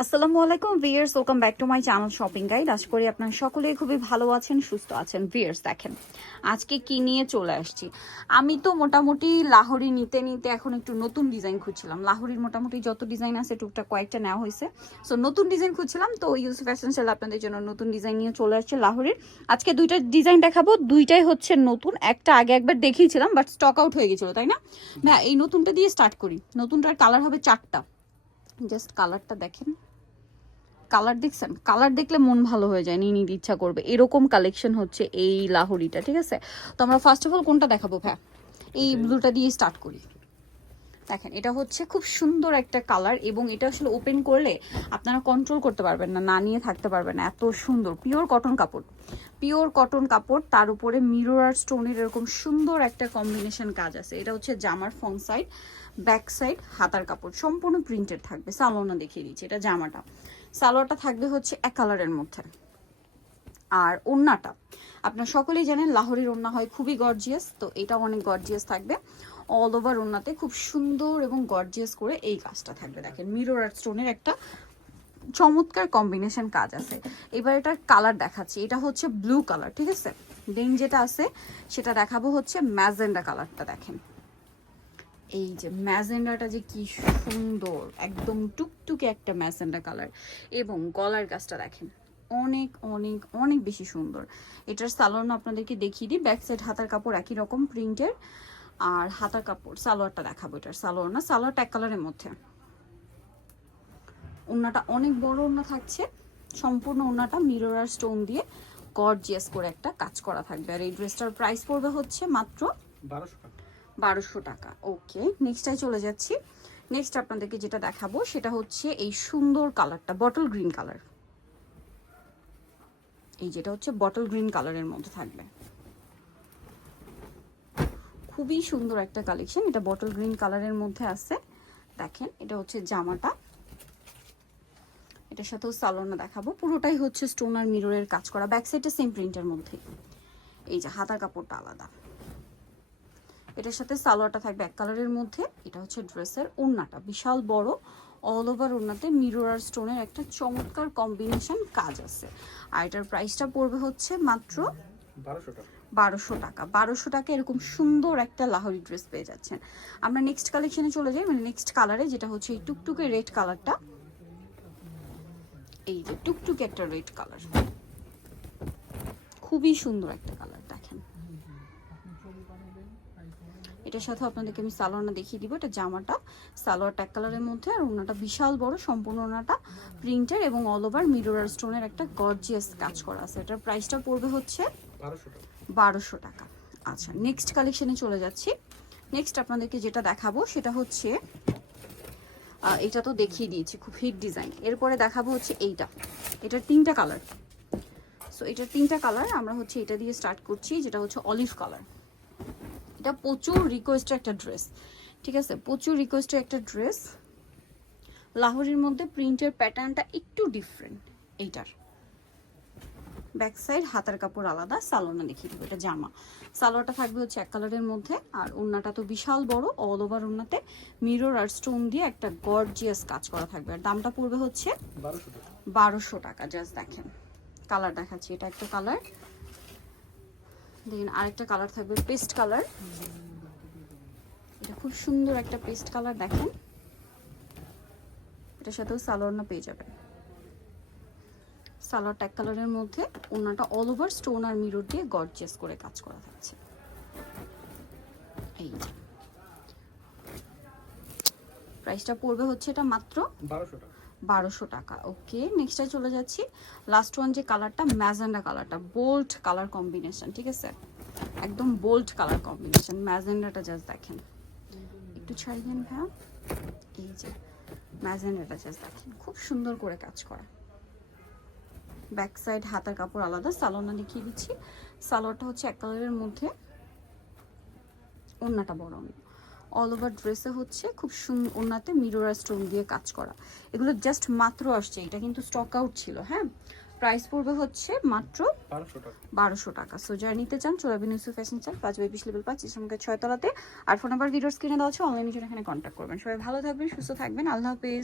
আসসালামু আলাইকুম viewers welcome back to my channel shopping guide. আশা করি আপনারা সকলেই খুবই ভালো আছেন সুস্থ আছেন। ভিয়ার্স দেখেন আজকে কি নিয়ে চলে আসছি? আমি তো মোটামুটি লাহোরি নিতে নিতে এখন একটু নতুন ডিজাইন খুঁজছিলাম। লাহোরির মোটামুটি যত ডিজাইন আছে টুকটাক কয়েকটা নেওয়া হয়েছে। সো নতুন ডিজাইন খুঁজছিলাম তো ইউসুফ ফ্যাশন সেল আপনাদের জন্য নতুন ডিজাইন নিয়ে চলে আসছে লাহোরির। আজকে দুইটা ডিজাইন দেখাবো দুইটাই হচ্ছে নতুন। একটা আগে একবার দেখিয়েছিলাম বাট স্টক আউট হয়ে গেছিল তাই না? না এই নতুনটা দিয়ে স্টার্ট করি। নতুনটার কালার হবে চারটা। জাস্ট কালারটা দেখেন। কালার দেখছেন? কালার দেখলে মন ভালো হয়ে যায় নিয়ে নিতে ইচ্ছা করবে। এরকম কালেকশন হচ্ছে এই লাহোরিটা ঠিক আছে? তো আমরা ফার্স্ট অফ অল কোনটা দেখাবো ভ্যা এই ব্লুটা দিয়ে স্টার্ট করি। দেখেন এটা হচ্ছে খুব সুন্দর একটা কালার এবং এটা আসলে ওপেন করলে আপনারা কন্ট্রোল করতে পারবেন না না নিয়ে থাকতে পারবেন না। এত সুন্দর পিওর কটন কাপড়। পিওর কটন কাপড় তার উপরে মিরর আর স্টোনের এরকম সুন্দর একটা কম্বিনেশন কাজ আছে। এটা হচ্ছে জামার ফ্রন্ট সাইড ব্যাক সাইড হাতার কাপড়, সম্পূর্ণ প্রিন্টেড থাকবে। সালোনা দেখিয়ে দিচ্ছি, এটা জামাটা। সালোয়ারটা থাকবে হচ্ছে এক কালারের মধ্যে। আর ওড়নাটা আপনার সকলেই জানেন লাহোরির ওড়না হয় খুবই গর্জিয়াস তো এটাও অনেক গর্জিয়াস থাকবে। অল ওভার ওড়নাতে খুব সুন্দর এবং গর্জিয়াস করে এই কাজটা থাকবে। দেখেন মিরর আর স্টোনের একটা চমৎকার কম্বিনেশন কাজ আছে। এবার এটার কালার দেখাচ্ছি, এটা হচ্ছে ব্লু কালার ঠিক আছে? দেন যেটা আছে, সেটা দেখাবো হচ্ছে ম্যাজেন্ডা কালারটা দেখেন। এই যে ম্যাজেন্ডাটা যে কি সুন্দর, একদম টুকটুকে একটা ম্যাজেন্ডা কালার। এবং গলার গাছটা দেখেন, অনেক অনেক অনেক বেশি সুন্দর। এটার সালোয়ার আপনাদেরকে দেখিয়ে দিই ব্যাক সাইড হাতার কাপড় একই রকম প্রিন্টের, আর হাতার কাপড়, সালোয়ারটা দেখাবো এটার। সালোয়ার না, সালোয়ারটা এক কালারের মধ্যে। ওড়নাটা অনেক বড় ওড়না থাকছে, সম্পূর্ণ ওড়নাটা মিরর আর স্টোন দিয়ে গর্জিয়াস করে একটা কাজ করা থাকবে। আর এই ড্রেসটার প্রাইস পড়বে হচ্ছে মাত্র বারোশো টাকা। বারোশো টাকা। ওকে নেক্সটাই চলে যাচ্ছি। নেক্সট আপনাদেরকে যেটা দেখাবো, সেটা হচ্ছে এই সুন্দর কালারটা বটল গ্রিন কালার এই যেটা হচ্ছে বটল গ্রিন কালারের মধ্যে থাকবে। খুবই সুন্দর একটা কালেকশন এটা বটল গ্রিন কালারের মধ্যে আছে। দেখেন, এটা হচ্ছে জামাটা। এটার সাথেও সালোনা দেখাবো। পুরোটাই হচ্ছে স্টোন আর মিররের কাজ করা ব্যাক সাইডটা সেম প্রিন্টের মধ্যে এই যে, হাতার কাপড়টা আলাদা। এটার সাথে সালোয়ারটা থাকবে এক কালারের মধ্যে। এটা হচ্ছে ড্রেসের ওড়নাটা। বিশাল বড় অল ওভার ওড়নাতে মিরর আর স্টোনের একটা চমৎকার কম্বিনেশন কাজ আছে। আর এটার প্রাইসটা পড়বে হচ্ছে মাত্র বারোশো টাকা। বারোশো টাকা। এরকম সুন্দর একটা লাহরি ড্রেস পেয়ে যাচ্ছেন। আমরা নেক্সট কালেকশনে চলে যাই। মানে নেক্সট কালারে যেটা হচ্ছে এই টুকটুকে রেড কালারটা এই যে টুকটুকে একটা রেড কালার খুবই সুন্দর একটা কালার দেখেন এটার সাথে আপনাদেরকে আমি সালোয়ারটা দেখিয়ে দিব। এটা জামাটা সালোয়ার ট্যাক কালারের মধ্যে আর ওনাটা বিশাল বড় সম্পূর্ণ ওনাটা প্রিন্টের এবং অল ওভার মিরর আর স্টোনের একটা গর্জিয়াস কাজ করা আছে। এটার প্রাইসটা পড়বে হচ্ছে বারোশো টাকা। আচ্ছা নেক্সট কালেকশনে চলে যাচ্ছি। নেক্সট আপনাদেরকে যেটা দেখাবো সেটা হচ্ছে এটা তো দেখিয়ে দিয়েছি খুব হিট ডিজাইন এরপরে দেখাবো হচ্ছে এইটা। এটার তিনটা কালার সো এটার তিনটা কালার আমরা হচ্ছে এটা দিয়ে স্টার্ট করছি যেটা হচ্ছে অলিভ কালার এটা প্রচুর রিকোয়েস্টের একটা ড্রেস ঠিক আছে? প্রচুর রিকোয়েস্টের একটা ড্রেস লাহোরির মধ্যে প্রিন্টের প্যাটার্নটা একটু ডিফারেন্ট এইটার। ব্যাক সাইড হাতার কাপড় আলাদা সালোনা দেখিয়ে দেবো এটা জামা। সালোয়ারটা থাকবে হচ্ছে এক কালারের মধ্যে আর ওড়নাটা তো বিশাল বড় অল ওভার ওড়নাতে মিরর আর স্টোন দিয়ে একটা গর্জিয়াস কাজ করা থাকবে। আর দামটা পড়বে হচ্ছে বারোশো টাকা। জাস্ট দেখেন। কালার দেখাচ্ছি এটা একটা কালার দেখেন আরেকটা কালার থাকবে পেস্ট কালার। এটা খুব সুন্দর একটা পেস্ট কালার দেখেন। এটার সাথেও সালোয়ার পেয়ে যাবেন। সালোয়ার ট্যাগ কালারের মধ্যে ওনাটা অল ওভার স্টোন আর মিরর দিয়ে গর্জিয়াস করে কাজ করা থাকছে। এই প্রাইসটা পড়বে হচ্ছে এটা মাত্র বারোশো টাকা। বারোশো টাকা। ওকে নেক্সটে চলে যাচ্ছি। লাস্ট ওয়ান যে কালারটা ম্যাজেন্ডা কালারটা বোল্ড কালার কম্বিনেশন ঠিক আছে? একদম বোল্ড কালার কম্বিনেশন ম্যাজেন্ডাটা জাস্ট দেখেন। একটু ছাড়িয়েন ভাইয়া? এই যে, ম্যাজেন্ডাটা জাস্ট দেখেন। খুব সুন্দর করে কাজ করা। ব্যাক সাইড হাতার কাপড় আলাদা সালোনা দেখিয়ে দিচ্ছি। সালোয়ারটা হচ্ছে এক কালারের মধ্যে, ওড়নাটা বড় অল ওভার ড্রেসে হচ্ছে খুব সুন্দর ওনাতে মিরর স্টোন দিয়ে কাজ করা। এগুলো জাস্ট মাত্র আসছে এটা কিন্তু স্টক আউট ছিল হ্যাঁ? প্রাইস পড়বে হচ্ছে মাত্র বারোশো টাকা। সো যারা নিতে চান চোরাবিন ইউসু ফ্যাশন চান পাঁচ বাই বিশ লেভেল পাঁচ ইসলামকে ছয়তলাতে আর ফোন নাম্বার ভিডিওর স্ক্রিনে দেওয়া আছে অনলাইনে এখানে কন্ট্যাক্ট করবেন। সবাই ভালো থাকবেন সুস্থ থাকবেন আল্লাহ হাফেজ।